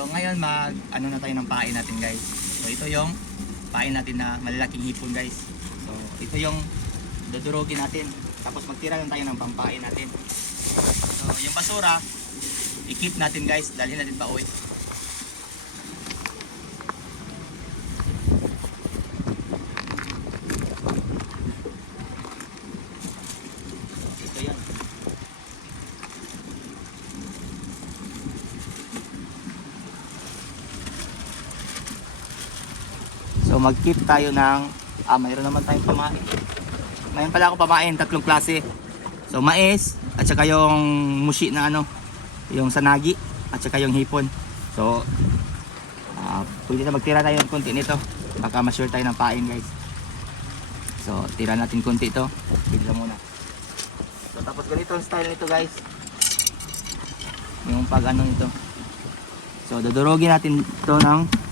So ngayon ano na tayo ng pain natin guys. So ito yung pain natin na malalaking hipon guys. So ito yung dudurugin natin. Tapos magtira lang tayo ng pampain natin. So yung basura, i-keep natin guys. Dalhin natin pa uwi. So mag-keep tayo ng mayroon naman tayong pamain. Mayroon pala akong pamain, 3 klase. So mais at saka yung mushi na yung sanagi at saka yung hipon. So pwede na magtira tayo ng konti nito. Baka ma-sure tayo ng pain guys. So tira natin konti ito. Bigla muna. So tapos ganito ang style nito guys. Yung pag nito. So dudurugin natin ito ng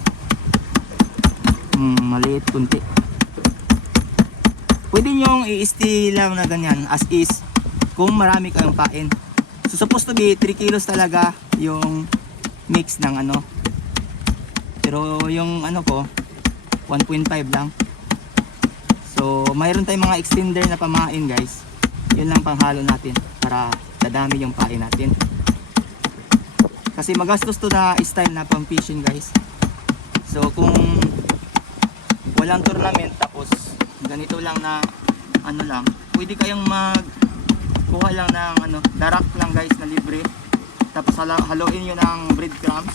maliit kunti. Pwede nyong i-stay lang na ganyan as is kung marami kayong pain. So supposed to be 3 kilos talaga yung mix ng pero yung ko 1.5 lang. So mayroon tayong mga extender na pamain guys. Yun lang panghalo natin para dadami yung pain natin. Kasi magastos to na style na pang fishing guys. So kung walang tournament tapos ganito lang na lang, pwede kayong magkuha lang ng darak lang guys na libre. Tapos haluin nyo ng breadcrumbs.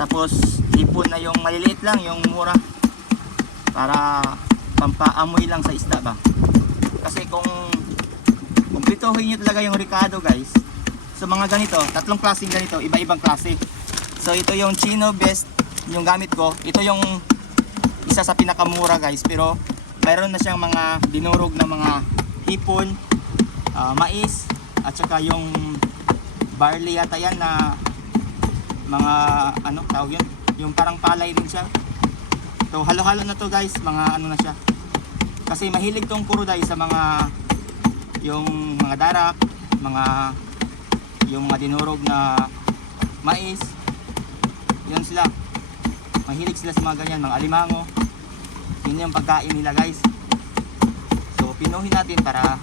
Tapos ipon na yung maliliit lang, yung mura. Para pampaamoy lang sa isda ba. Kasi kung kumpletuhin nyo talaga yung Ricardo guys. So mga ganito, 3 klaseng ganito, iba-ibang klase. So ito yung Chino Best yung gamit ko. Ito yung isa sa pinakamura guys, pero mayroon na siyang mga dinurog na mga hipon, mais at saka yung barley yata yan na mga tawag yun, yung parang palay din siya. So halo-halo na to guys, mga na siya. Kasi mahilig tong kuruday sa mga yung mga darak, yung mga dinurog na mais. Yan sila. Mahilig sila sa mga ganyan, mga alimango. Yun yung pagkain nila guys. So pinuhin natin para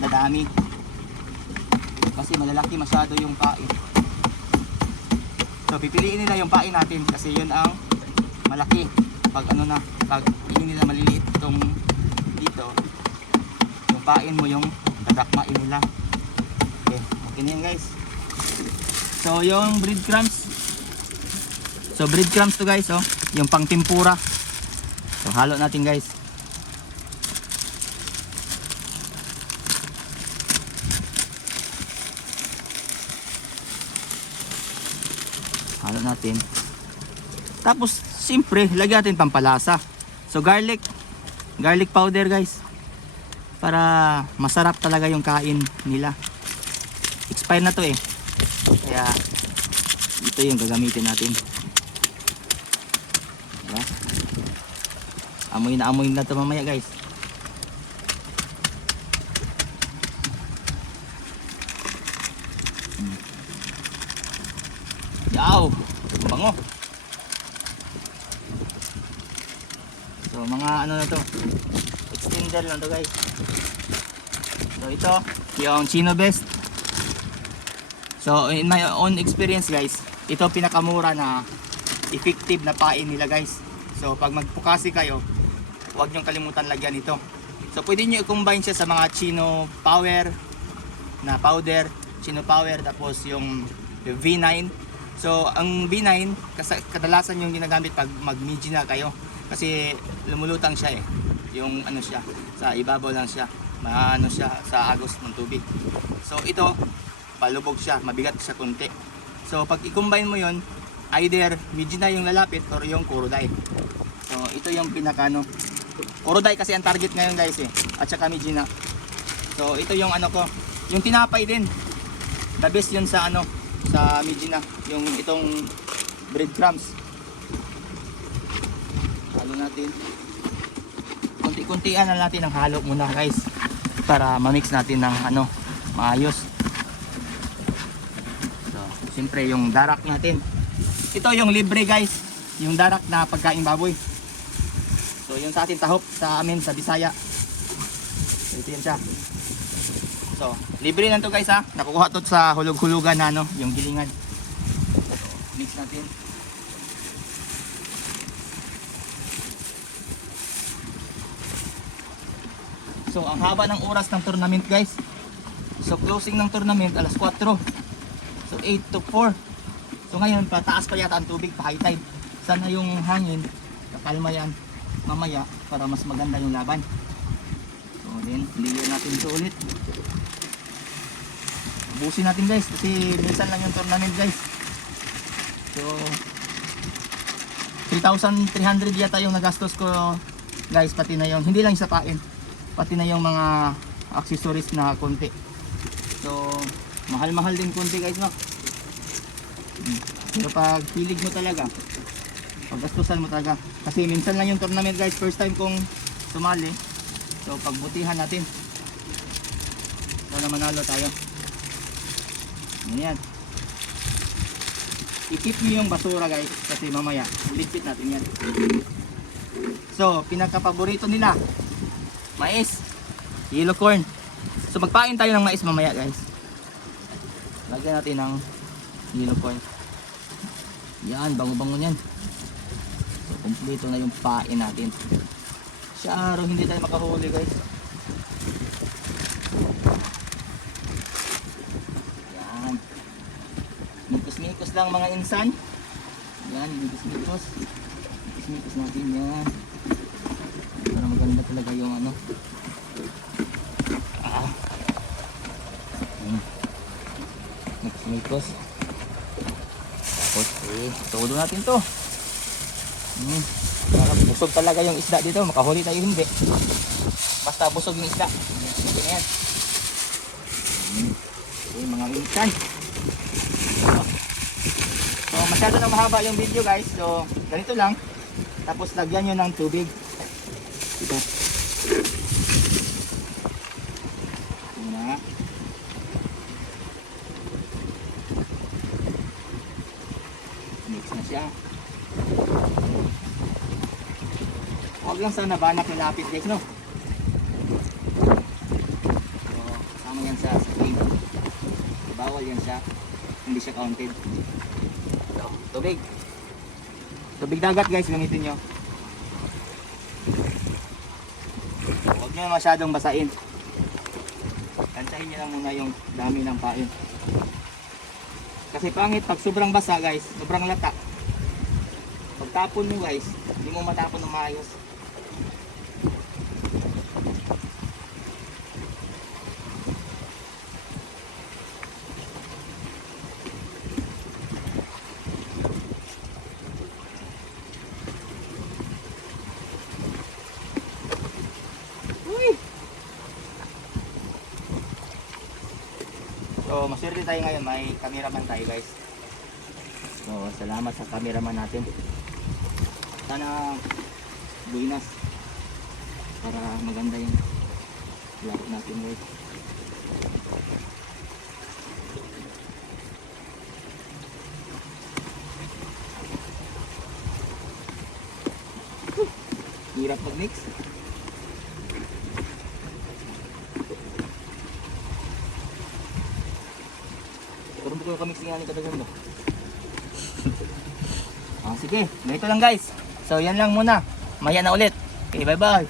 nadami. Kasi malalaki masyado yung pain. So pipiliin nila yung pain natin kasi yun ang malaki. Pag pag hindi nila maliliit itong dito, yung pain mo yung dadakmain nila. Okay na yan guys. So yung breadcrumbs. So breadcrumbs to guys, yung pang tempura. So halo natin guys. Halo natin. Tapos siyempre lagyan natin pampalasa. So garlic powder guys. Para masarap talaga yung kain nila. Expired na to kaya ito yung gagamitin natin. Amoy na to mamaya guys. Yaw, bango. So mga na to, extender lang to guys. So ito yung Chino Best. So in my own experience guys, ito pinakamura na effective na pain nila guys. So pag magpukasi kayo, huwag niyong kalimutan lagyan ito. So pwede niyo i-combine siya sa mga Chino Power na powder, Chino Power, tapos yung V9. So ang V9 kadalasan yung ginagamit pag mag-miji na kayo kasi lumulutang siya yung siya sa ibabaw lang siya, siya sa agos ng tubig. So ito palubog siya, mabigat siya konti. So pag i-combine mo yon, either miji na yung lalapit or yung kuroday. So ito yung pinakano kuroday kasi ang target ngayon guys at saka Mijina. So ito yung ko, yung tinapay din. The best yun sa sa Mijina, yung itong breadcrumbs. Halo natin. Kunti-kuntian na natin ang halo muna guys para ma-mix natin ng maayos. So siyempre yung darak natin ito yung libre guys, yung darak na pagkain baboy. So yung sa atin tahop, sa amin sa Bisaya. So ito yan siya. So libre na to guys ha, nakukuha to sa hulog-hulugan na ano, yung gilingan. So, mix natin. So ang haba ng oras ng tournament guys. So closing ng tournament alas 4. So 8 to 4. So ngayon pataas pa yata ang tubig, pa high tide. Sana yung hangin kakalma yan mamaya para mas maganda yung laban. So then layer natin ito ulit. Ubusin natin guys kasi minsan lang yung tournament guys. So 3,300 yata yung nagastos ko guys, pati na yung hindi lang sa pain, pati na yung mga accessories na konti. So mahal-mahal din konti guys no. Pero pag hilig mo talaga, paggastusan mo talaga. Kasi minsan lang yung tournament guys, first time kong sumali. So pagbutihan natin. Sana manalo tayo. Ayan. I-keep nyo yung basura guys, kasi mamaya ligpit natin yan. So pinaka-paborito nila, mais, yellow corn. So magpain tayo ng mais mamaya guys. Lagyan natin ng yellow corn. Yan, bango-bango yan. So kompleto na yung pain natin. Siya araw hindi tayo makahuli guys. Yan. Mikos-mikos lang mga insan. Yan, mikos-mikos. Mikos-mikos natin yan. Para maganda talaga yung ano. Mikos. Tapos todo natin to. Busog talaga yung isda dito, makahuli tayo hindi. Basta busog yung isda. Yan. Mga insan. So masyado na mahaba yung video guys. So ganito lang. Tapos lagyan nyo ng tubig. Ito. Mix na siya. Huwag lang sana banak yung lapis guys no. So kasama yan sa screen. Bawal yan siya. Hindi siya counted. So, tubig. Tubig dagat guys gamitin nyo. So, huwag nyo masyadong basain. Kansahin nyo lang muna yung dami ng pain. Kasi pangit pag sobrang basa guys, sobrang lata. Pag tapon nyo guys, hindi mo matapon ng maayos. So maswerte tayo ngayon, may cameraman tayo guys. So salamat sa cameraman natin. Sana buinas para maganda yung laro natin guys. Hirap mag-mix. Pero ko yung kamixing nga ni kadagan ba? Sige, ganito lang guys. So yan lang muna. Maya na ulit. Okay, bye bye.